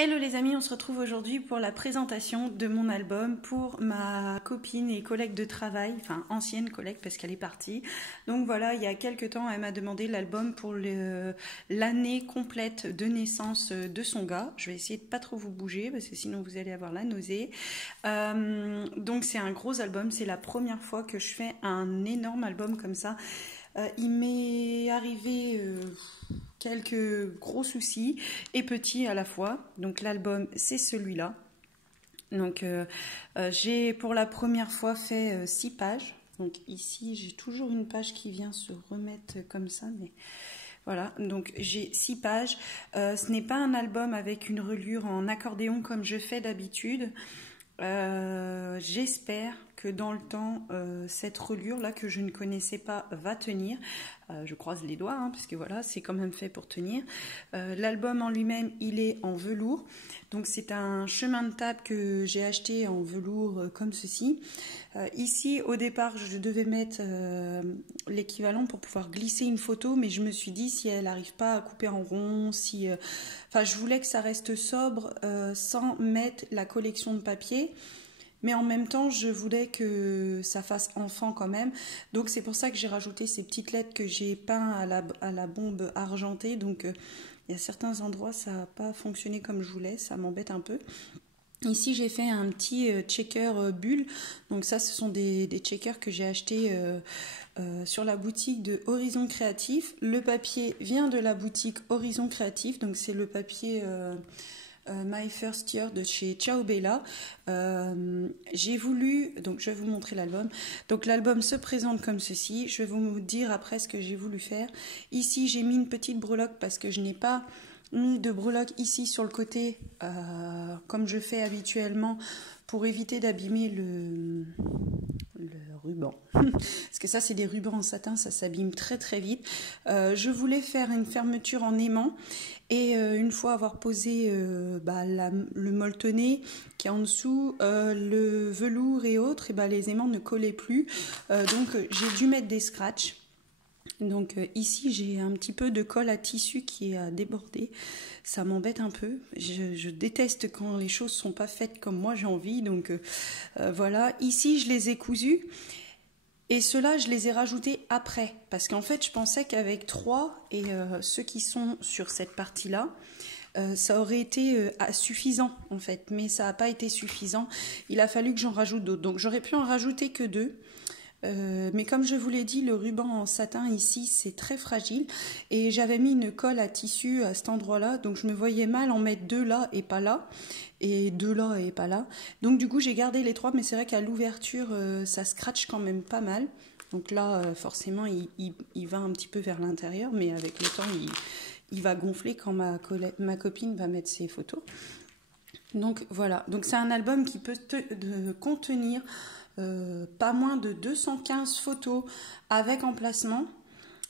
Hello les amis, on se retrouve aujourd'hui pour la présentation de mon album pour ma copine et collègue de travail, enfin ancienne collègue parce qu'elle est partie. Donc voilà, il y a quelques temps, elle m'a demandé l'album pour l'année complète de naissance de son gars. Je vais essayer de pas trop vous bouger parce que sinon vous allez avoir la nausée. Donc c'est un gros album, c'est la première fois que je fais un énorme album comme ça. Il m'est arrivé quelques gros soucis et petits à la fois. Donc l'album, c'est celui-là. Donc j'ai pour la première fois fait 6 pages. Donc ici, j'ai toujours une page qui vient se remettre comme ça, mais voilà, donc j'ai 6 pages. Ce n'est pas un album avec une reliure en accordéon comme je fais d'habitude. J'espère que dans le temps, cette reliure là que je ne connaissais pas va tenir. Je croise les doigts, hein, parce que voilà, c'est quand même fait pour tenir. L'album en lui-même, il est en velours. Donc c'est un chemin de table que j'ai acheté en velours comme ceci. Ici, au départ, je devais mettre l'équivalent pour pouvoir glisser une photo, mais je me suis dit si elle n'arrive pas à couper en rond, si, enfin, je voulais que ça reste sobre sans mettre la collection de papier. Mais en même temps, je voulais que ça fasse enfant quand même. Donc c'est pour ça que j'ai rajouté ces petites lettres que j'ai peint à la bombe argentée. Donc il y a certains endroits, ça n'a pas fonctionné comme je voulais. Ça m'embête un peu. Ici, j'ai fait un petit checker bulle. Donc ça, ce sont des checkers que j'ai achetés sur la boutique de Horizon Créatif. Le papier vient de la boutique Horizon Créatif. Donc c'est le papier... My First Year de chez Ciao Bella. J'ai voulu, donc je vais vous montrer l'album. Donc l'album se présente comme ceci. Je vais vous dire après ce que j'ai voulu faire. Ici, j'ai mis une petite breloque parce que je n'ai pas mis de breloque ici sur le côté comme je fais habituellement pour éviter d'abîmer le ruban. Parce que ça, c'est des rubans en satin, ça s'abîme très très vite. Je voulais faire une fermeture en aimant. Et une fois avoir posé le molletonné qui est en dessous, le velours et autres, et les aimants ne collaient plus. Donc j'ai dû mettre des scratchs. Donc ici j'ai un petit peu de colle à tissu qui est débordé. Ça m'embête un peu. Je déteste quand les choses sont pas faites comme moi j'ai envie. Donc voilà. Ici je les ai cousus. Et ceux-là, je les ai rajoutés après, parce qu'en fait, je pensais qu'avec 3 et ceux qui sont sur cette partie-là, ça aurait été suffisant, en fait. Mais ça n'a pas été suffisant. Il a fallu que j'en rajoute d'autres. Donc, j'aurais pu en rajouter que 2. Mais comme je vous l'ai dit, le ruban en satin ici, c'est très fragile. Et j'avais mis une colle à tissu à cet endroit-là. Donc, je me voyais mal en mettre 2 là et pas là. Et 2 là et pas là. Donc du coup j'ai gardé les 3, mais c'est vrai qu'à l'ouverture ça scratch quand même pas mal. Donc là forcément il va un petit peu vers l'intérieur, mais avec le temps il va gonfler quand ma copine va mettre ses photos. Donc voilà, donc c'est un album qui peut contenir pas moins de 215 photos avec emplacement.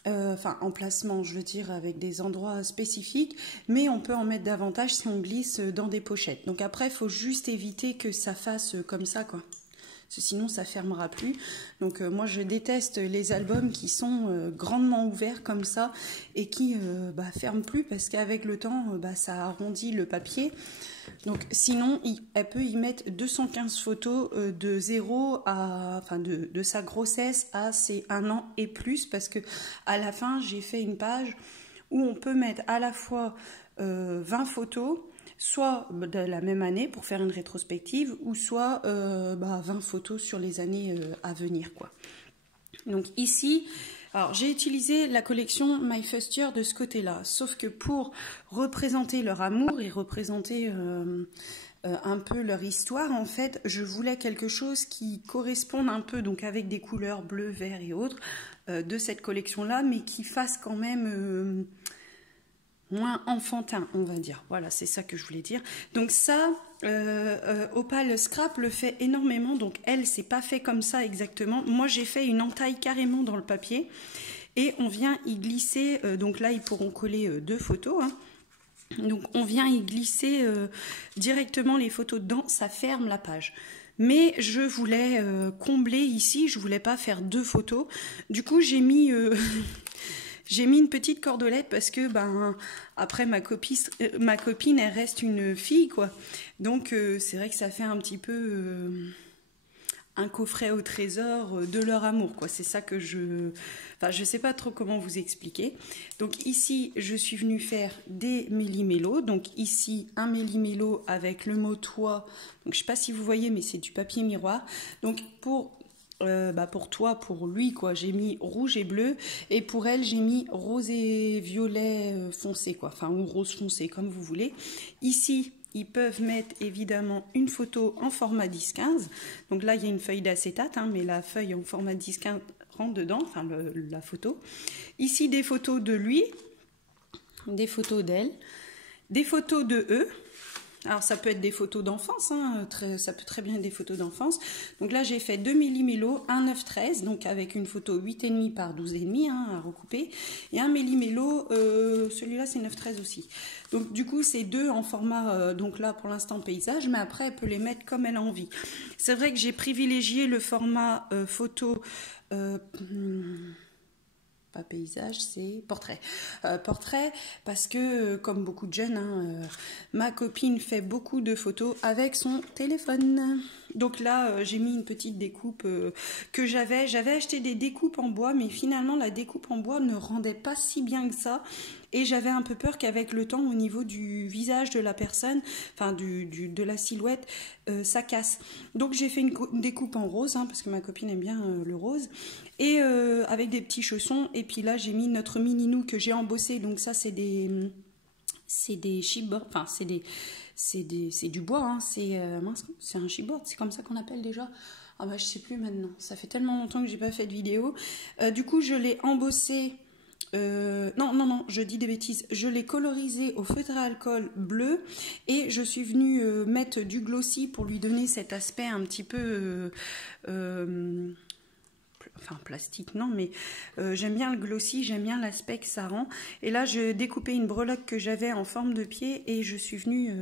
Enfin emplacement, je veux dire avec des endroits spécifiques, mais on peut en mettre davantage si on glisse dans des pochettes. Donc après, il faut juste éviter que ça fasse comme ça, quoi. Parce que sinon, ça fermera plus. Donc moi, je déteste les albums qui sont grandement ouverts comme ça et qui ferment plus parce qu'avec le temps, ça arrondit le papier. Donc sinon, elle peut y mettre 215 photos de 0 à, enfin de sa grossesse à ses 1 an et plus, parce que à la fin, j'ai fait une page où on peut mettre à la fois 20 photos, soit de la même année pour faire une rétrospective, ou soit 20 photos sur les années à venir, quoi. Donc ici... Alors, j'ai utilisé la collection My First Year de ce côté-là, sauf que pour représenter leur amour et représenter un peu leur histoire, en fait, je voulais quelque chose qui corresponde un peu, donc avec des couleurs bleu, vert et autres, de cette collection-là, mais qui fasse quand même moins enfantin, on va dire. Voilà, c'est ça que je voulais dire. Donc ça... Opal Scrap le fait énormément, donc elle c'est pas fait comme ça exactement. Moi j'ai fait une entaille carrément dans le papier et on vient y glisser, donc là ils pourront coller 2 photos, hein. Donc on vient y glisser directement les photos dedans, ça ferme la page. Mais je voulais combler ici, je voulais pas faire 2 photos, du coup j'ai mis J'ai mis une petite cordelette parce que ben après ma copine elle reste une fille quoi. Donc c'est vrai que ça fait un petit peu un coffret au trésor de leur amour quoi. C'est ça que je sais pas trop comment vous expliquer. Donc ici je suis venue faire des méli-mélos. Donc ici un méli-mélo avec le mot toi. Donc je sais pas si vous voyez mais c'est du papier miroir. Donc pour toi, pour lui, quoi, j'ai mis rouge et bleu, et pour elle, j'ai mis rose et violet foncé, quoi, enfin, ou rose foncé, comme vous voulez. Ici, ils peuvent mettre évidemment une photo en format 10-15. Donc là, il y a une feuille d'acétate, hein, mais la feuille en format 10-15 rentre dedans, enfin, la photo. Ici, des photos de lui, des photos d'elle, des photos de eux. Alors ça peut être des photos d'enfance, hein, ça peut très bien être des photos d'enfance. Donc là j'ai fait 2 méli-mélos, un 9-13, donc avec une photo 8,5 par 12,5 hein, à recouper. Et un méli-mélo, celui-là c'est 9-13 aussi. Donc du coup c'est deux en format, donc là pour l'instant paysage, mais après elle peut les mettre comme elle a envie. C'est vrai que j'ai privilégié le format photo... pas paysage, c'est portrait. Portrait parce que, comme beaucoup de jeunes, hein, ma copine fait beaucoup de photos avec son téléphone. Donc là, j'ai mis une petite découpe que j'avais. J'avais acheté des découpes en bois, mais finalement, la découpe en bois ne rendait pas si bien que ça. Et j'avais un peu peur qu'avec le temps, au niveau du visage de la personne, enfin de la silhouette, ça casse. Donc j'ai fait une découpe en rose, hein, parce que ma copine aime bien le rose, et avec des petits chaussons. Et puis là, j'ai mis notre mini-nous que j'ai embossé. Donc ça, c'est des chipboards, enfin c'est du bois, hein, c'est un chipboard, c'est comme ça qu'on appelle déjà. Ah bah je sais plus maintenant, ça fait tellement longtemps que j'ai pas fait de vidéo. Du coup, je l'ai embossé. Non, je dis des bêtises. Je l'ai colorisé au feutre à alcool bleu et je suis venue mettre du glossy pour lui donner cet aspect un petit peu... enfin plastique non, mais j'aime bien le glossy, j'aime bien l'aspect que ça rend. Et là, je découpais une breloque que j'avais en forme de pied et je suis venue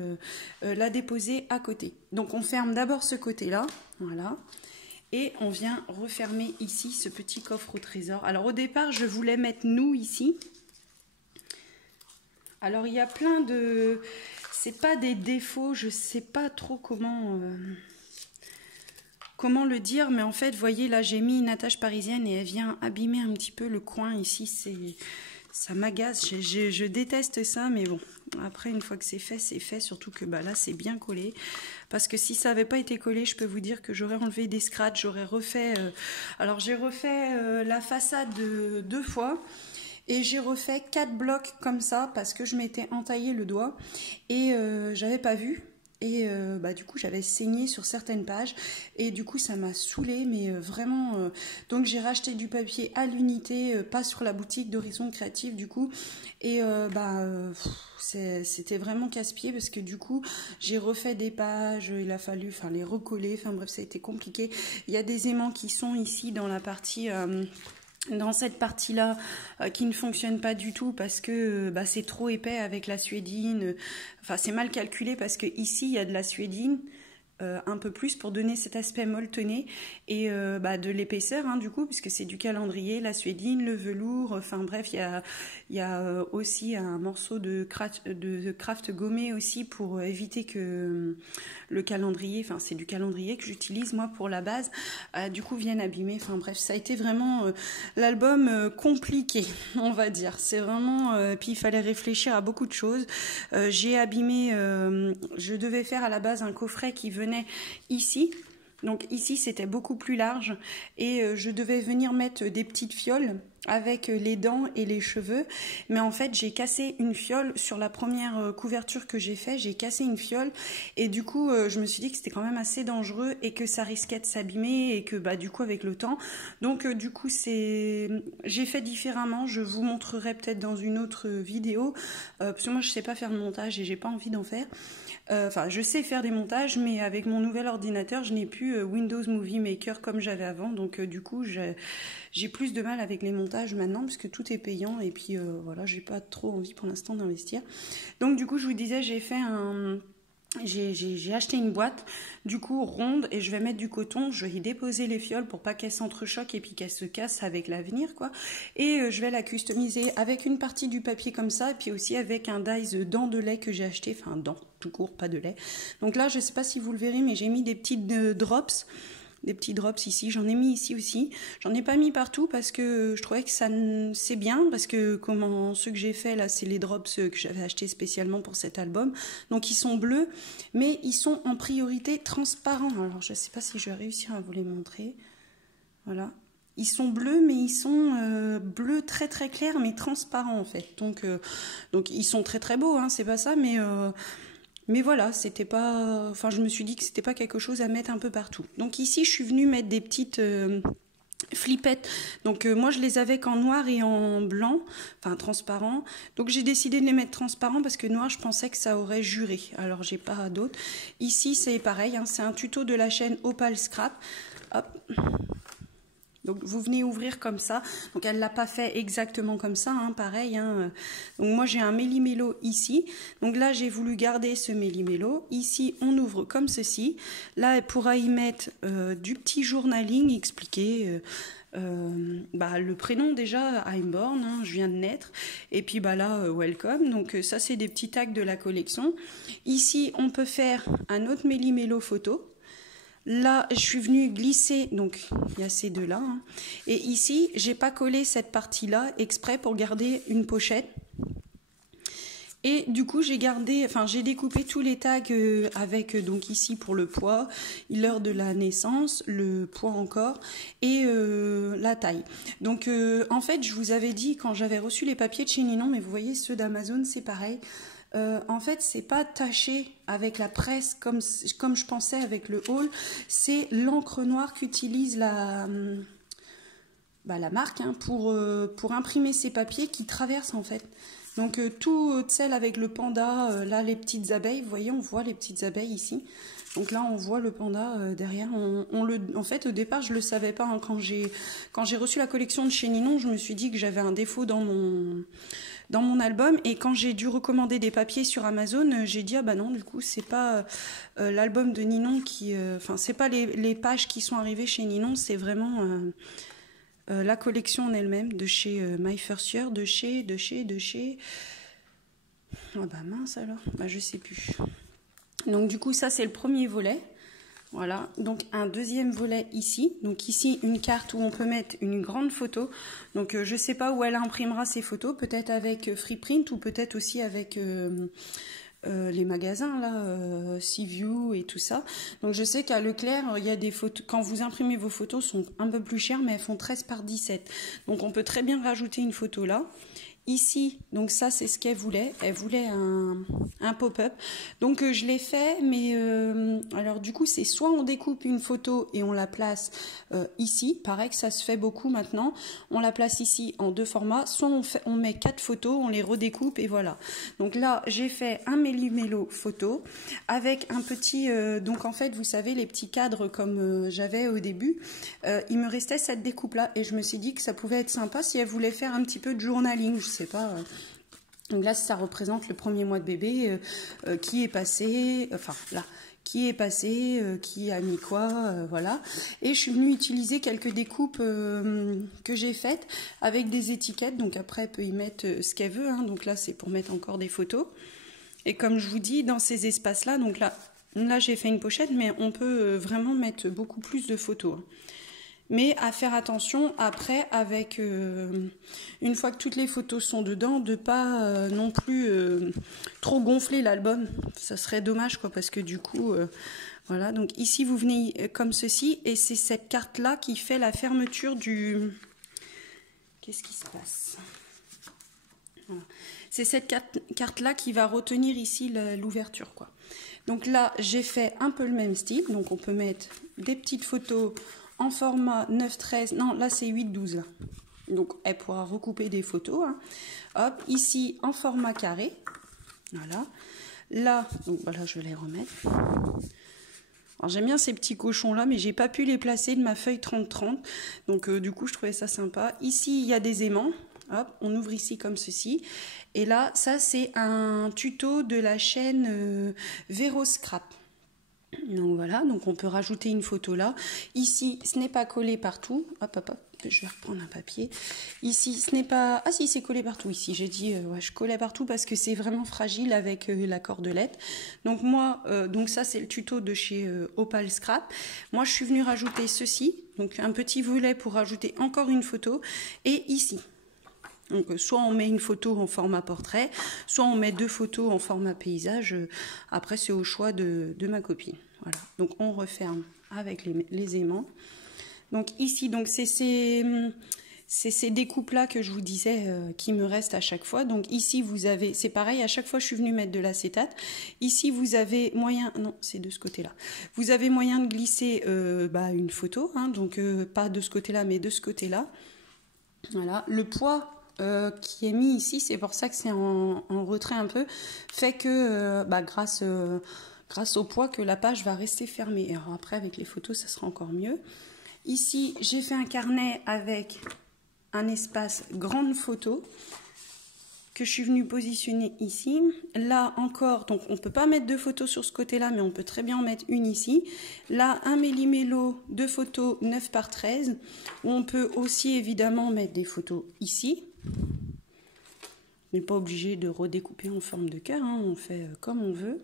la déposer à côté. Donc on ferme d'abord ce côté-là, voilà. Et on vient refermer ici ce petit coffre au trésor. Alors au départ, je voulais mettre nous ici. Alors il y a plein de... C'est pas des défauts, je sais pas trop comment le dire. Mais en fait, vous voyez, là j'ai mis une attache parisienne et elle vient abîmer un petit peu le coin ici. Ça m'agace, je déteste ça, mais bon, après une fois que c'est fait, surtout que bah, là c'est bien collé, parce que si ça n'avait pas été collé, je peux vous dire que j'aurais enlevé des scratchs, j'aurais refait, alors j'ai refait la façade 2 fois, et j'ai refait 4 blocs comme ça, parce que je m'étais entaillé le doigt, et j'avais pas vu. Et du coup j'avais saigné sur certaines pages et du coup ça m'a saoulée, mais vraiment donc j'ai racheté du papier à l'unité, pas sur la boutique d'Horizon Créatif du coup, et c'était vraiment casse-pied parce que du coup j'ai refait des pages, il a fallu les recoller, enfin bref ça a été compliqué. Il y a des aimants qui sont ici dans la partie dans cette partie-là qui ne fonctionne pas du tout parce que c'est trop épais avec la suédine. Enfin, c'est mal calculé parce que ici il y a de la suédine un peu plus pour donner cet aspect molletonné et de l'épaisseur du coup, puisque c'est du calendrier, la suédine, le velours, enfin bref, il y a aussi un morceau de craft gommé aussi pour éviter que le calendrier, enfin c'est du calendrier que j'utilise moi pour la base, du coup vienne abîmer, enfin bref, ça a été vraiment l'album compliqué, on va dire. C'est vraiment, puis il fallait réfléchir à beaucoup de choses. J'ai abîmé, je devais faire à la base un coffret qui venait ici. Donc ici c'était beaucoup plus large et je devais venir mettre des petites fioles avec les dents et les cheveux, mais en fait j'ai cassé une fiole sur la première couverture que j'ai fait, j'ai cassé une fiole et du coup je me suis dit que c'était quand même assez dangereux et que ça risquait de s'abîmer et que du coup avec le temps, donc du coup j'ai fait différemment. Je vous montrerai peut-être dans une autre vidéo parce que moi je sais pas faire de montage et j'ai pas envie d'en faire. Enfin, je sais faire des montages, mais avec mon nouvel ordinateur, je n'ai plus Windows Movie Maker comme j'avais avant. Donc, du coup, j'ai plus de mal avec les montages maintenant, parce que tout est payant. Et puis, voilà, j'ai pas trop envie pour l'instant d'investir. Donc, du coup, je vous disais, j'ai fait j'ai acheté une boîte, du coup ronde, et je vais mettre du coton. Je vais y déposer les fioles pour pas qu'elles s'entrechoquent et puis qu'elles se cassent avec l'avenir, quoi. Et je vais la customiser avec une partie du papier comme ça, et puis aussi avec un dies dents de lait que j'ai acheté, enfin dents tout court, pas de lait. Donc là, je sais pas si vous le verrez, mais j'ai mis des petites drops. Des petits drops ici, j'en ai mis ici aussi. J'en ai pas mis partout parce que je trouvais que ça c'est bien, parce que ceux que j'ai fait là, c'est les drops que j'avais achetés spécialement pour cet album. Donc ils sont bleus, mais ils sont en priorité transparents. Alors je sais pas si je vais réussir à vous les montrer. Voilà. Ils sont bleus, mais ils sont bleus très très clairs, mais transparents en fait. Donc ils sont très très beaux, hein, c'est pas ça, mais voilà, c'était pas. Enfin, je me suis dit que c'était pas quelque chose à mettre un peu partout. Donc ici, je suis venue mettre des petites flippettes. Donc moi, je les avais qu'en noir et en blanc, enfin transparent. Donc j'ai décidé de les mettre transparents parce que noir, je pensais que ça aurait juré. Alors j'ai pas d'autres. Ici, c'est pareil, hein, c'est un tuto de la chaîne Opal Scrap. Hop. Donc vous venez ouvrir comme ça. Donc elle l'a pas fait exactement comme ça, hein, pareil. Hein. Donc moi j'ai un méli-mélo ici. Donc là j'ai voulu garder ce méli-mélo. Ici on ouvre comme ceci. Là elle pourra y mettre du petit journaling, expliquer le prénom déjà, I'm born, hein, je viens de naître. Et puis là welcome. Donc ça c'est des petits tags de la collection. Ici on peut faire un autre méli-mélo photo. Là, je suis venue glisser, donc il y a ces deux-là. Hein. Et ici, j'ai pas collé cette partie-là exprès pour garder une pochette. Et du coup, j'ai découpé tous les tags avec, donc ici pour le poids, l'heure de la naissance, le poids encore, et la taille. Donc en fait, je vous avais dit quand j'avais reçu les papiers de chez Ninon, mais vous voyez, ceux d'Amazon, c'est pareil. En fait, c'est pas taché avec la presse comme je pensais avec le haul. C'est l'encre noire qu'utilise la marque, hein, pour imprimer ces papiers qui traversent en fait. Donc toutes celles avec le panda, là les petites abeilles, vous voyez, on voit les petites abeilles ici. Donc là, on voit le panda derrière. En fait, au départ, je le savais pas. Hein. Quand j'ai reçu la collection de chez Ninon, je me suis dit que j'avais un défaut dans mon album, et quand j'ai dû recommander des papiers sur Amazon, j'ai dit ah bah non, du coup c'est pas l'album de Ninon qui, c'est pas les pages qui sont arrivées chez Ninon, c'est vraiment la collection en elle-même de chez My First Year, de chez. Ah bah mince alors, je sais plus. Donc du coup ça c'est le premier volet. Voilà, donc un deuxième volet ici. Donc ici, une carte où on peut mettre une grande photo. Donc je ne sais pas où elle imprimera ses photos, peut-être avec Freeprint ou peut-être aussi avec les magasins, là, Seaview et tout ça. Donc je sais qu'à Leclerc, il y a des photos, quand vous imprimez vos photos, sont un peu plus chères, mais elles font 13 par 17. Donc on peut très bien rajouter une photo là. Ici, donc ça c'est ce qu'elle voulait. Elle voulait un pop-up. Donc je l'ai fait, mais alors du coup c'est soit on découpe une photo et on la place ici. Pareil que ça se fait beaucoup maintenant. On la place ici en deux formats. Soit on met 4 photos, on les redécoupe et voilà. Donc là j'ai fait un méli-mélo photo avec un petit. Donc en fait vous savez les petits cadres comme j'avais au début. Il me restait cette découpe là et je me suis dit que ça pouvait être sympa si elle voulait faire un petit peu de journaling. Je sais pas. Donc là, ça représente le premier mois de bébé qui est passé. Enfin, là, qui est passé, qui a mis quoi, voilà. Et je suis venue utiliser quelques découpes que j'ai faites avec des étiquettes. Donc après, elle peut y mettre ce qu'elle veut. Hein. Donc là, c'est pour mettre encore des photos. Et comme je vous dis, dans ces espaces-là, donc là j'ai fait une pochette, mais on peut vraiment mettre beaucoup plus de photos. Hein. Mais à faire attention après avec une fois que toutes les photos sont dedans, de pas non plus trop gonfler l'album. Ça serait dommage quoi, parce que du coup voilà. Donc ici vous venez comme ceci et c'est cette carte là qui fait la fermeture du. Qu'est-ce qui se passe? Voilà. C'est cette carte là qui va retenir ici l'ouverture quoi. Donc là j'ai fait un peu le même style. Donc on peut mettre des petites photos en format 9-13, non là c'est 8-12 là. Donc elle pourra recouper des photos. Hein. Hop, ici en format carré. Voilà. Là, donc voilà, je vais les remettre. Alors j'aime bien ces petits cochons là, mais j'ai pas pu les placer de ma feuille 30-30. Donc du coup je trouvais ça sympa. Ici il y a des aimants. Hop, on ouvre ici comme ceci. Et là, ça c'est un tuto de la chaîne Vero-Scrap. Donc voilà, donc on peut rajouter une photo là. Ici, ce n'est pas collé partout. Hop, hop, hop, je vais reprendre un papier. Ici, ce n'est pas... Ah si, c'est collé partout ici. J'ai dit, ouais, je collais partout parce que c'est vraiment fragile avec la cordelette. Donc moi, donc ça c'est le tuto de chez Opal Scrap. Moi, je suis venue rajouter ceci. Donc un petit volet pour rajouter encore une photo. Et ici. Donc, soit on met une photo en format portrait, soit on met 2 photos en format paysage. Après, c'est au choix de ma copine. Voilà. Donc, on referme avec les aimants. Donc, ici, donc c'est ces découpes-là que je vous disais qui me restent à chaque fois. Donc, ici, vous avez... C'est pareil, à chaque fois, je suis venue mettre de l'acétate. Ici, vous avez moyen... Non, c'est de ce côté-là. Vous avez moyen de glisser une photo. Hein, donc, pas de ce côté-là, mais de ce côté-là. Voilà. Le poids... qui est mis ici, c'est pour ça que c'est en retrait un peu, fait que grâce au poids que la page va rester fermée. Alors après avec les photos ça sera encore mieux. Ici j'ai fait un carnet avec un espace grande photo que je suis venue positionner ici. Là encore, donc on ne peut pas mettre 2 photos sur ce côté-là, mais on peut très bien en mettre une ici. Là, un méli-mélo, 2 photos 9 par 13. Où on peut aussi évidemment mettre des photos ici. On n'est pas obligé de redécouper en forme de cœur, hein, on fait comme on veut.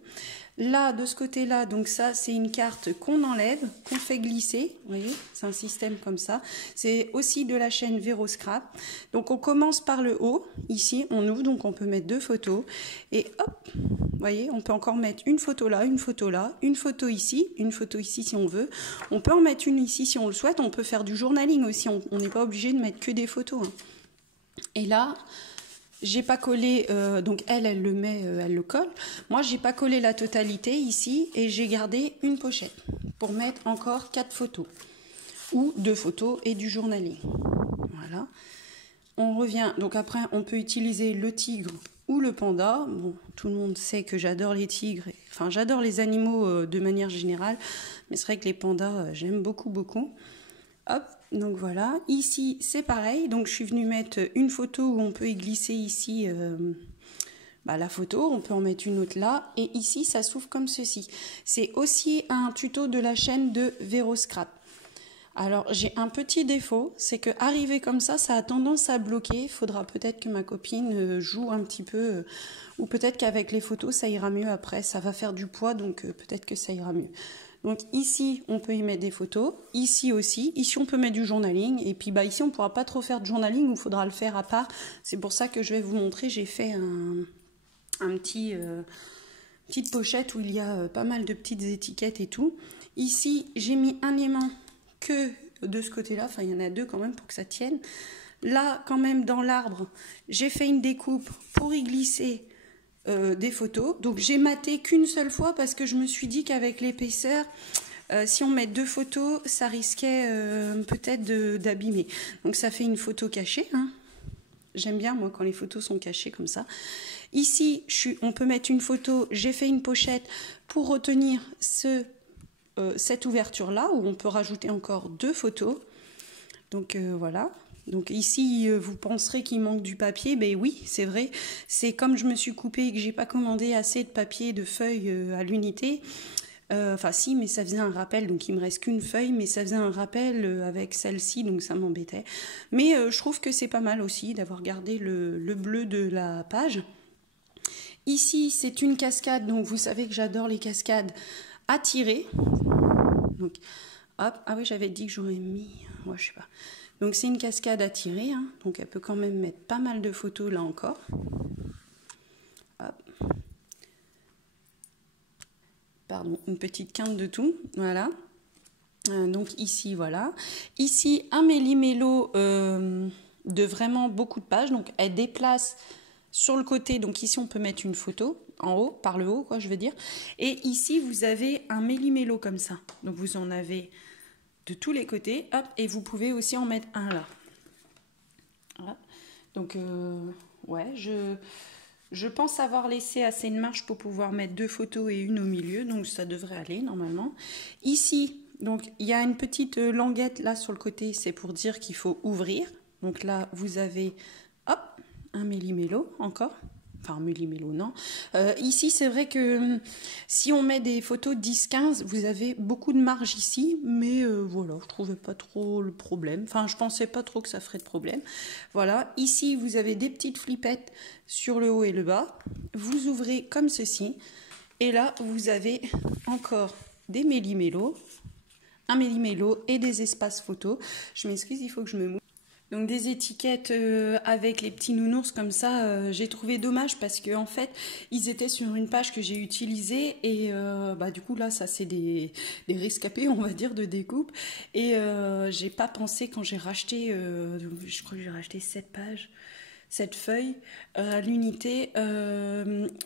Là, de ce côté-là, donc ça, c'est une carte qu'on enlève, qu'on fait glisser. Vous voyez, c'est un système comme ça. C'est aussi de la chaîne Vero-Scrap. Donc, on commence par le haut. Ici, on ouvre, donc on peut mettre 2 photos. Et hop, vous voyez, on peut encore mettre une photo là, une photo là, une photo ici si on veut. On peut en mettre une ici si on le souhaite. On peut faire du journaling aussi. On n'est pas obligé de mettre que des photos. Hein. Et là... J'ai pas collé, donc elle le met, elle le colle. Moi, j'ai pas collé la totalité ici et j'ai gardé une pochette pour mettre encore 4 photos ou 2 photos et du journaling. Voilà. On revient, donc après, on peut utiliser le tigre ou le panda. Bon, tout le monde sait que j'adore les tigres, enfin, j'adore les animaux de manière générale, mais c'est vrai que les pandas, j'aime beaucoup, beaucoup. Hop, donc voilà, ici c'est pareil, donc je suis venue mettre une photo où on peut y glisser ici la photo, on peut en mettre une autre là, et ici ça s'ouvre comme ceci. C'est aussi un tuto de la chaîne de Vero-Scrap. Alors j'ai un petit défaut, c'est que arriver comme ça a tendance à bloquer, il faudra peut-être que ma copine joue un petit peu, ou peut-être qu'avec les photos ça ira mieux après, ça va faire du poids, donc peut-être que ça ira mieux. Donc ici, on peut y mettre des photos. Ici aussi. Ici, on peut mettre du journaling. Et puis ici, on ne pourra pas trop faire de journaling. Il faudra le faire à part. C'est pour ça que je vais vous montrer. J'ai fait petite pochette où il y a pas mal de petites étiquettes et tout. Ici, j'ai mis un aimant que de ce côté-là. Enfin, il y en a 2 quand même pour que ça tienne. Là, quand même, dans l'arbre, j'ai fait une découpe pour y glisser des photos. Donc j'ai maté qu'une seule fois parce que je me suis dit qu'avec l'épaisseur, si on met 2 photos, ça risquait peut-être d'abîmer. Donc ça fait une photo cachée. Hein. J'aime bien moi quand les photos sont cachées comme ça. Ici, on peut mettre une photo. J'ai fait une pochette pour retenir cette ouverture-là où on peut rajouter encore 2 photos. Donc voilà. Donc ici, vous penserez qu'il manque du papier. Ben oui, c'est vrai. C'est comme je me suis coupée et que j'ai pas commandé assez de papier, de feuilles à l'unité. Enfin si, mais ça faisait un rappel. Donc il me reste qu'une feuille, mais ça faisait un rappel avec celle-ci, donc ça m'embêtait. Mais je trouve que c'est pas mal aussi d'avoir gardé le bleu de la page. Ici, c'est une cascade. Donc vous savez que j'adore les cascades à tirer. Donc hop. Ah oui, j'avais dit que j'aurais mis... Moi, je sais pas. Donc c'est une cascade à tirer, hein. Donc elle peut quand même mettre pas mal de photos là encore. Hop. Pardon, une petite quinte de tout, voilà. Donc ici, voilà. Ici, un méli-mélo de vraiment beaucoup de pages. Donc elle déplace sur le côté, donc ici on peut mettre une photo, en haut, par le haut, quoi, je veux dire. Et ici, vous avez un méli-mélo comme ça. Donc vous en avez... de tous les côtés, hop, et vous pouvez aussi en mettre un là. Voilà. Donc, ouais, je pense avoir laissé assez de marge pour pouvoir mettre 2 photos et une au milieu, donc ça devrait aller normalement. Ici, donc, il y a une petite languette là sur le côté, c'est pour dire qu'il faut ouvrir. Donc là, vous avez, hop, un méli-mélo encore. Enfin, méli-mélo, non. Ici, c'est vrai que si on met des photos 10-15, vous avez beaucoup de marge ici, mais voilà, je trouvais pas trop le problème. Enfin, je pensais pas trop que ça ferait de problème. Voilà, ici, vous avez des petites flippettes sur le haut et le bas. Vous ouvrez comme ceci, et là, vous avez encore des méli-mélos, un méli-mélo et des espaces photos. Je m'excuse, il faut que je me mouille. Donc des étiquettes avec les petits nounours comme ça, j'ai trouvé dommage parce que en fait ils étaient sur une page que j'ai utilisée et du coup là ça c'est des rescapés on va dire de découpe et j'ai pas pensé quand j'ai racheté, je crois que j'ai racheté 7 pages, 7 feuilles à l'unité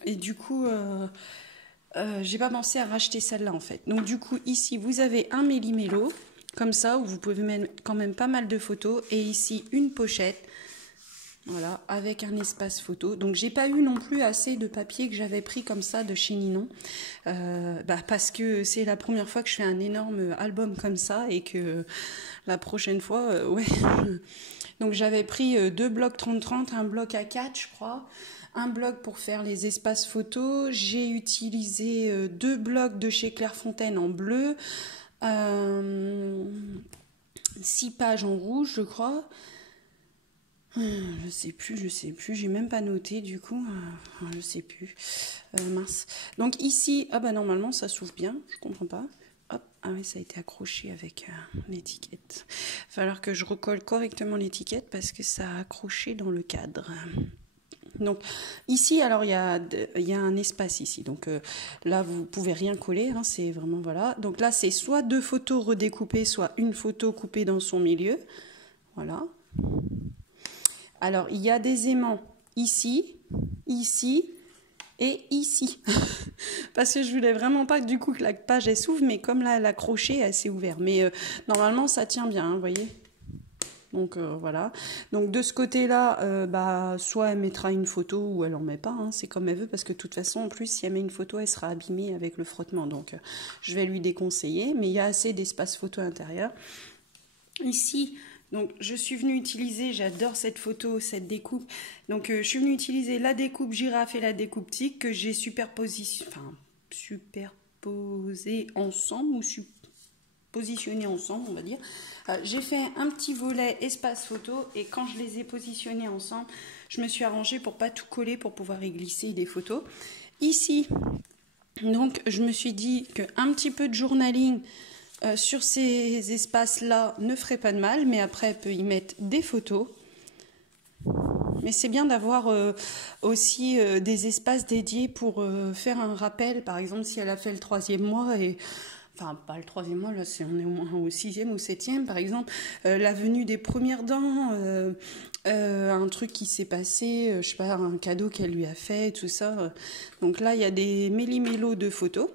et du coup j'ai pas pensé à racheter celle-là en fait. Donc du coup ici vous avez un méli-mélo comme ça, où vous pouvez mettre quand même pas mal de photos. Et ici, une pochette, voilà, avec un espace photo. Donc, j'ai pas eu non plus assez de papier que j'avais pris comme ça de chez Ninon. Parce que c'est la première fois que je fais un énorme album comme ça et que la prochaine fois, ouais. Donc, j'avais pris 2 blocs 30-30, un bloc A4, je crois. Un bloc pour faire les espaces photos. J'ai utilisé 2 blocs de chez Clairefontaine en bleu. 6 pages en rouge, je crois. Je sais plus, j'ai même pas noté du coup. Je sais plus. Mince. Donc ici, normalement ça s'ouvre bien, je comprends pas. Hop, ah oui, ça a été accroché avec l'étiquette. Il va falloir que je recolle correctement l'étiquette parce que ça a accroché dans le cadre. Donc ici, alors il y a un espace ici. Donc là, vous pouvez rien coller. Hein, c'est vraiment voilà. Donc là, c'est soit 2 photos redécoupées, soit une photo coupée dans son milieu. Voilà. Alors il y a des aimants ici, ici et ici. Parce que je voulais vraiment pas que du coup que la page elle s'ouvre, mais comme là, elle a accroché, elle s'est ouverte. Mais normalement, ça tient bien, vous voyez. Donc voilà. Donc de ce côté-là, soit elle mettra une photo ou elle en met pas. Hein, c'est comme elle veut parce que de toute façon, en plus, si elle met une photo, elle sera abîmée avec le frottement. Donc je vais lui déconseiller. Mais il y a assez d'espace photo intérieur. Ici, donc je suis venue utiliser, j'adore cette photo, cette découpe. Donc je suis venue utiliser la découpe girafe et la découpe tic que j'ai superposée ensemble ou positionnés ensemble, on va dire. J'ai fait un petit volet espace photo et quand je les ai positionnés ensemble, je me suis arrangée pour pas tout coller pour pouvoir y glisser des photos. Ici, donc je me suis dit qu'un petit peu de journaling sur ces espaces-là ne ferait pas de mal, mais après elle peut y mettre des photos. Mais c'est bien d'avoir aussi des espaces dédiés pour faire un rappel, par exemple si elle a fait le 3e mois et... Enfin, pas le 3e mois, là, on est au moins au 6e ou 7e, par exemple. La venue des premières dents, un truc qui s'est passé, je sais pas, un cadeau qu'elle lui a fait, tout ça. Donc là, il y a des méli-mélos de photos.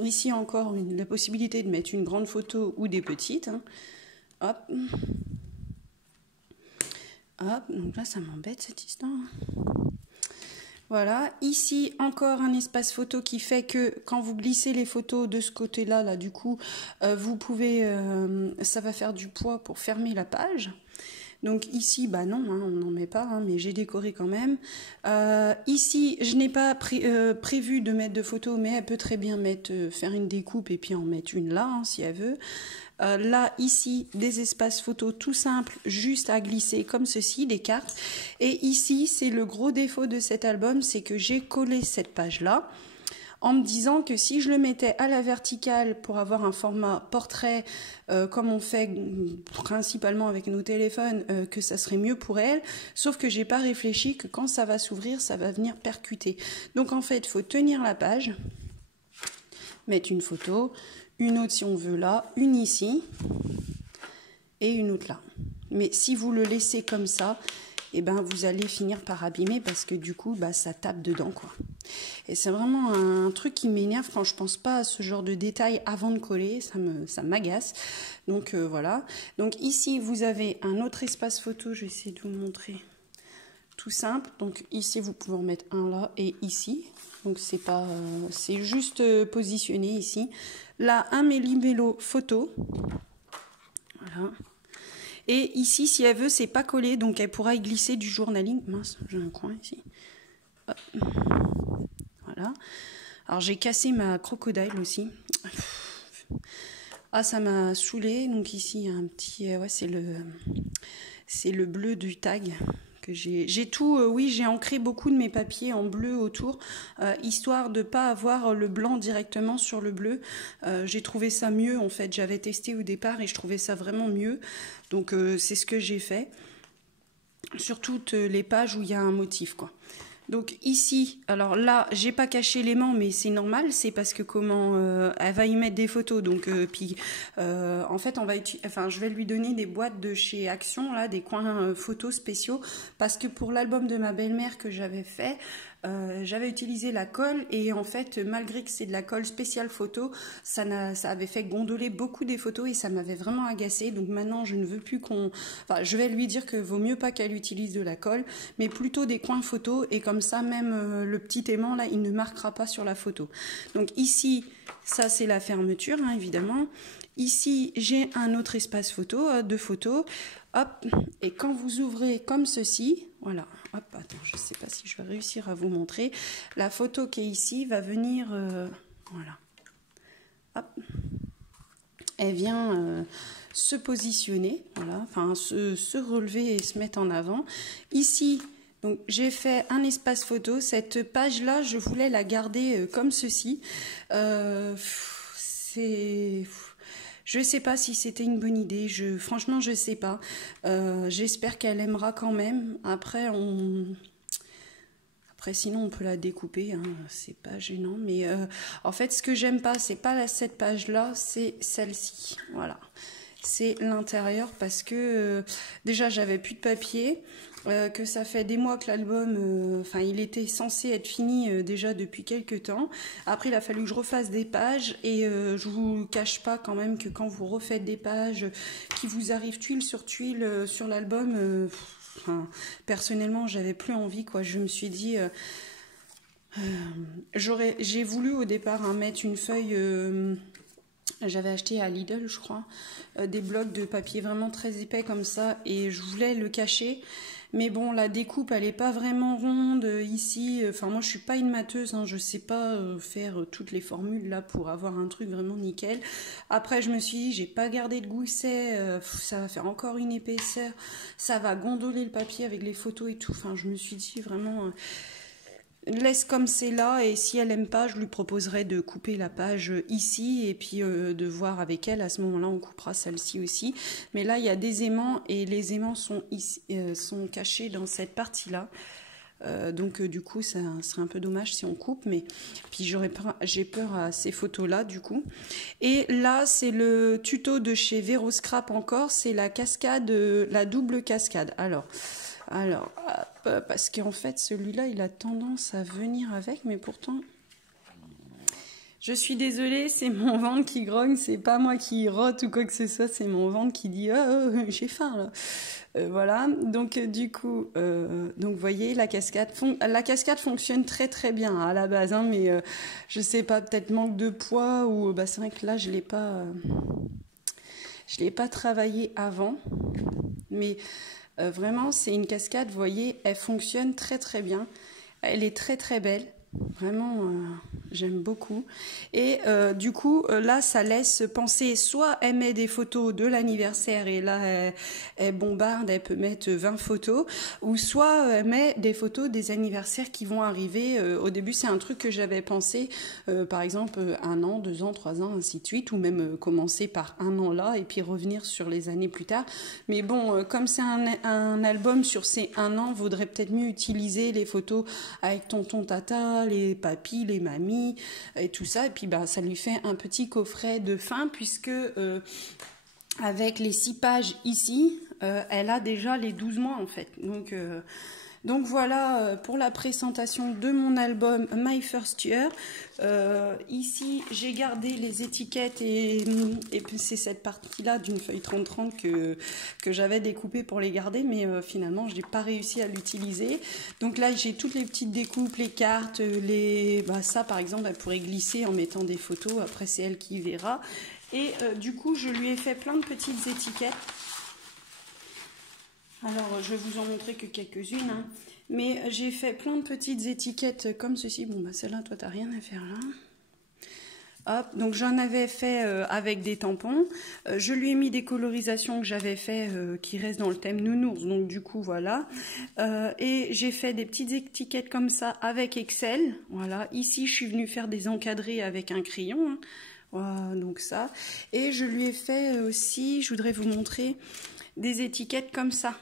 Ici encore, la possibilité de mettre une grande photo ou des petites. Hein. Hop. Hop, donc là, ça m'embête cette histoire. Voilà, ici encore un espace photo qui fait que quand vous glissez les photos de ce côté-là, là, du coup, vous pouvez, ça va faire du poids pour fermer la page. Donc ici, non, hein, on n'en met pas, hein, mais j'ai décoré quand même. Ici, je n'ai pas prévu de mettre de photos, mais elle peut très bien faire une découpe et puis en mettre une là, hein, si elle veut. Là, ici, des espaces photos tout simples, juste à glisser comme ceci, des cartes. Et ici, c'est le gros défaut de cet album, c'est que j'ai collé cette page-là en me disant que si je le mettais à la verticale pour avoir un format portrait, comme on fait principalement avec nos téléphones, que ça serait mieux pour elle. Sauf que j'ai pas réfléchi que quand ça va s'ouvrir, ça va venir percuter. Donc en fait, il faut tenir la page, mettre une photo, une autre si on veut là, une ici et une autre là. Mais si vous le laissez comme ça, eh ben vous allez finir par abîmer parce que du coup ça tape dedans quoi. Et c'est vraiment un truc qui m'énerve quand je pense pas à ce genre de détails avant de coller, ça m'agace. Donc voilà. Donc ici vous avez un autre espace photo, je vais essayer de vous montrer. Tout simple. Donc ici vous pouvez en mettre un là et ici. Donc c'est pas, c'est juste positionné ici. Là un méli-mélo photo. Voilà. Et ici, si elle veut, c'est pas collé, donc elle pourra y glisser du journaling. Mince, j'ai un coin ici. Hop. Voilà. Alors j'ai cassé ma crocodile aussi. Ah, ça m'a saoulé. Donc ici, il y a un petit... ouais, c'est le bleu du tag. J'ai tout, oui, j'ai ancré beaucoup de mes papiers en bleu autour, histoire de pas avoir le blanc directement sur le bleu. J'ai trouvé ça mieux en fait, j'avais testé au départ et je trouvais ça vraiment mieux. Donc c'est ce que j'ai fait, sur toutes les pages où il y a un motif, quoi. Donc ici, alors là, j'ai pas caché l'aimant, mais c'est normal, c'est parce que elle va y mettre des photos. Donc puis en fait, je vais lui donner des boîtes de chez Action, là, des coins photos spéciaux, parce que pour l'album de ma belle-mère que j'avais fait, j'avais utilisé la colle et en fait, malgré que c'est de la colle spéciale photo, ça avait fait gondoler beaucoup des photos et ça m'avait vraiment agacé. Donc maintenant, je ne veux plus je vais lui dire que vaut mieux pas qu'elle utilise de la colle, mais plutôt des coins photos et comme ça, même le petit aimant là, il ne marquera pas sur la photo. Donc ici, ça c'est la fermeture, hein, évidemment. Ici, j'ai un autre espace photo, de photos. Hop, et quand vous ouvrez comme ceci, voilà, hop, attends, je ne sais pas si je vais réussir à vous montrer. La photo qui est ici va venir, voilà, hop, elle vient se positionner, voilà, enfin se relever et se mettre en avant. Ici, donc j'ai fait un espace photo. Cette page-là, je voulais la garder comme ceci. Je ne sais pas si c'était une bonne idée. Franchement, je ne sais pas. J'espère qu'elle aimera quand même. Après, sinon, on peut la découper. Hein. C'est pas gênant. Mais en fait, ce que j'aime pas, c'est pas cette page-là, c'est celle-ci. Voilà. C'est l'intérieur parce que déjà, j'avais plus de papier. Que ça fait des mois que l'album, il était censé être fini déjà depuis quelques temps. Après, il a fallu que je refasse des pages et je vous cache pas quand même que quand vous refaites des pages qui vous arrivent tuile sur l'album, personnellement, j'avais plus envie, quoi. Je me suis dit, j'ai voulu au départ mettre une feuille. J'avais acheté à Lidl, je crois, des blocs de papier vraiment très épais comme ça et je voulais le cacher. Mais bon, la découpe, elle n'est pas vraiment ronde ici. Enfin, moi, je suis pas une matheuse, hein, je sais pas faire toutes les formules là pour avoir un truc vraiment nickel. Après, je me suis dit, j'ai pas gardé de gousset, ça va faire encore une épaisseur, ça va gondoler le papier avec les photos et tout. Enfin, je me suis dit vraiment... laisse comme c'est là et si elle aime pas, je lui proposerai de couper la page ici et puis de voir avec elle. À ce moment-là, on coupera celle-ci aussi. Mais là, il y a des aimants et les aimants sont cachés dans cette partie-là. Donc du coup, ça serait un peu dommage si on coupe. Mais puis j'ai peur à ces photos-là du coup. Et là, c'est le tuto de chez Vero Scrap encore. C'est la cascade, la double cascade. Alors, parce qu'en fait, celui-là, il a tendance à venir avec, mais pourtant, je suis désolée, c'est mon ventre qui grogne, c'est pas moi qui rote ou quoi que ce soit, c'est mon ventre qui dit « Oh, j'ai faim, là ». Voilà, donc du coup, donc vous voyez, la cascade fonctionne très très bien à la base, hein, mais je sais pas, peut-être manque de poids, ou c'est vrai que là, je l'ai pas travaillé avant, mais... vraiment, c'est une cascade, vous voyez, elle fonctionne très très bien. Elle est très très belle. Vraiment, j'aime beaucoup. Et du coup, là, ça laisse penser, soit elle met des photos de l'anniversaire et là, elle bombarde, elle peut mettre 20 photos, ou soit elle met des photos des anniversaires qui vont arriver. Au début, c'est un truc que j'avais pensé, par exemple, 1 an, 2 ans, 3 ans, ainsi de suite, ou même commencer par 1 an là et puis revenir sur les années plus tard. Mais bon, comme c'est un album sur ces 1 an, vaudrait peut-être mieux utiliser les photos avec tonton tata, les papis, les mamies et tout ça. Et puis ça lui fait un petit coffret de fin puisque avec les 6 pages ici, elle a déjà les 12 mois en fait. Donc voilà pour la présentation de mon album My First Year. Ici, j'ai gardé les étiquettes et c'est cette partie-là d'une feuille 30-30 que j'avais découpée pour les garder, mais finalement, je n'ai pas réussi à l'utiliser. Donc là, j'ai toutes les petites découpes, les cartes, ça par exemple, elle pourrait glisser en mettant des photos. Après, c'est elle qui verra. Et du coup, je lui ai fait plein de petites étiquettes. Alors, je vais vous en montrer que quelques-unes, hein. Mais j'ai fait plein de petites étiquettes comme ceci. Bon, bah celle-là, toi, t'as rien à faire là. Hop, donc j'en avais fait avec des tampons. Je lui ai mis des colorisations que j'avais fait qui restent dans le thème nounours. Donc du coup, voilà. Et j'ai fait des petites étiquettes comme ça avec Excel. Voilà. Ici, je suis venue faire des encadrés avec un crayon, hein. Voilà, donc ça. Et je lui ai fait aussi, je voudrais vous montrer, des étiquettes comme ça,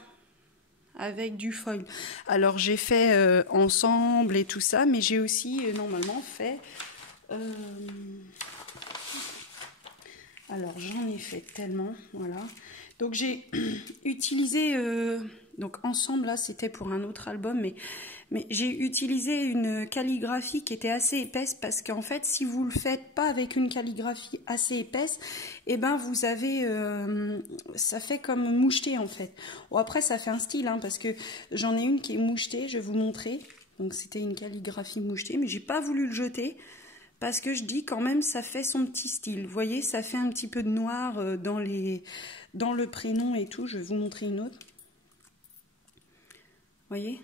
avec du foil. Alors j'ai fait ensemble et tout ça, mais j'ai aussi normalement fait... alors j'en ai fait tellement, voilà. Donc j'ai utilisé... donc ensemble, là, c'était pour un autre album, mais j'ai utilisé une calligraphie qui était assez épaisse parce qu'en fait, si vous le faites pas avec une calligraphie assez épaisse, et ben vous avez, ça fait comme moucheté en fait. Bon, après, ça fait un style, hein, parce que j'en ai une qui est mouchetée, je vais vous montrer. Donc c'était une calligraphie mouchetée, mais j'ai pas voulu le jeter parce que je dis quand même, ça fait son petit style. Vous voyez, ça fait un petit peu de noir dans le prénom et tout. Je vais vous montrer une autre. Voyez,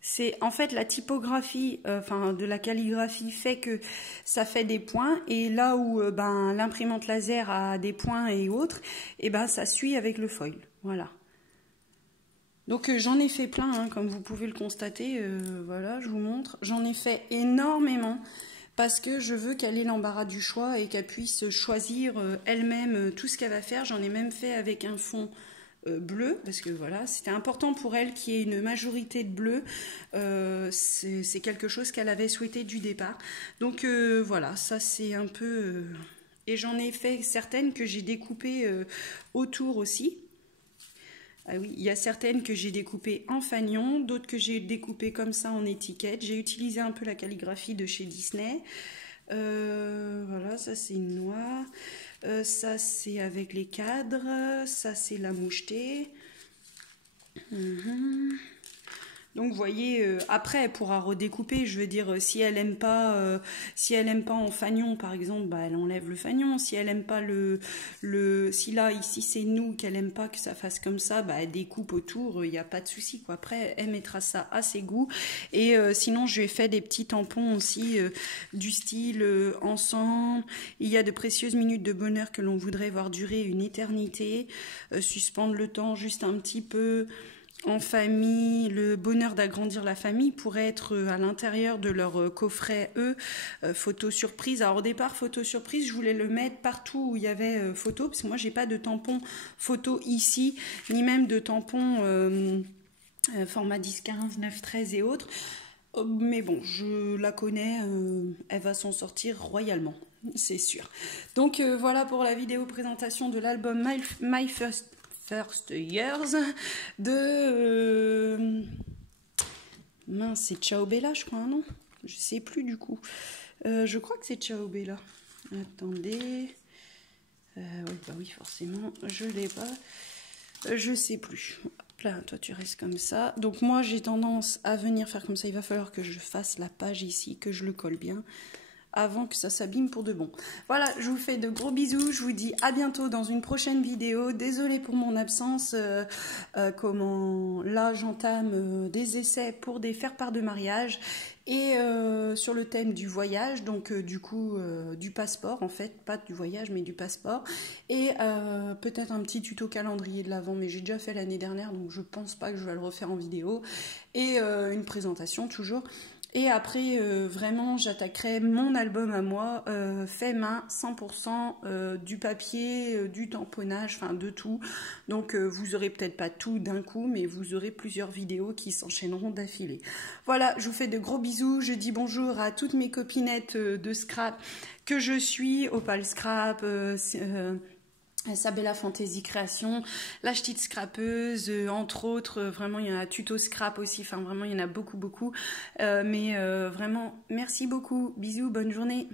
c'est en fait la typographie, de la calligraphie fait que ça fait des points, et là où l'imprimante laser a des points et autres, et ben ça suit avec le foil. Voilà. Donc j'en ai fait plein, hein, comme vous pouvez le constater. Voilà, je vous montre. J'en ai fait énormément parce que je veux qu'elle ait l'embarras du choix et qu'elle puisse choisir elle-même tout ce qu'elle va faire. J'en ai même fait avec un fond bleu, parce que voilà, c'était important pour elle qu'il y ait une majorité de bleu. C'est quelque chose qu'elle avait souhaité du départ. Donc voilà, ça c'est un peu... Et j'en ai fait certaines que j'ai découpées autour aussi. Ah oui, il y a certaines que j'ai découpées en fanion, d'autres que j'ai découpées comme ça en étiquette. J'ai utilisé un peu la calligraphie de chez Disney. Voilà, ça c'est une noix. Ça c'est avec les cadres. Ça c'est la mouchetée. Donc vous voyez, après elle pourra redécouper. Je veux dire, si elle aime pas en fanion par exemple, bah elle enlève le fanion. Si elle aime pas si là ici c'est nous qu'elle aime pas que ça fasse comme ça, bah elle découpe autour. Il n'y a pas de souci quoi. Après elle mettra ça à ses goûts. Et sinon je lui ai fait des petits tampons aussi du style ensemble. Il y a de précieuses minutes de bonheur que l'on voudrait voir durer une éternité. Suspendre le temps juste un petit peu. En famille, le bonheur d'agrandir la famille pourrait être à l'intérieur de leur coffret, photo surprise. Alors au départ, photo surprise, je voulais le mettre partout où il y avait photo, parce que moi j'ai pas de tampon photo ici, ni même de tampon format 10-15, 9-13 et autres. Mais bon, je la connais, elle va s'en sortir royalement, c'est sûr. Donc voilà pour la vidéo présentation de l'album My First Years de mince, c'est Ciao Bella je crois, non, je sais plus du coup, je crois que c'est Ciao Bella. Attendez, oui, bah oui forcément je l'ai pas, je sais plus. Hop là, toi tu restes comme ça. Donc moi j'ai tendance à venir faire comme ça. Il va falloir que je fasse la page ici, que je le colle bien avant que ça s'abîme pour de bon. Voilà, je vous fais de gros bisous, je vous dis à bientôt dans une prochaine vidéo. Désolée pour mon absence, là j'entame des essais pour des faire-part de mariage et sur le thème du voyage, donc du coup du passeport en fait, pas du voyage mais du passeport, et peut-être un petit tuto calendrier de l'Avent, mais j'ai déjà fait l'année dernière donc je pense pas que je vais le refaire en vidéo, et une présentation toujours. Et après, vraiment, j'attaquerai mon album à moi, fait main, 100%, du papier, du tamponnage, enfin de tout. Donc, vous aurez peut-être pas tout d'un coup, mais vous aurez plusieurs vidéos qui s'enchaîneront d'affilée. Voilà, je vous fais de gros bisous. Je dis bonjour à toutes mes copinettes de scrap que je suis, Opal Scrap, Sabella Fantasy Création, la petite scrapeuse, entre autres, vraiment il y en a tuto scrap aussi, enfin vraiment il y en a beaucoup, mais vraiment merci beaucoup, bisous, bonne journée.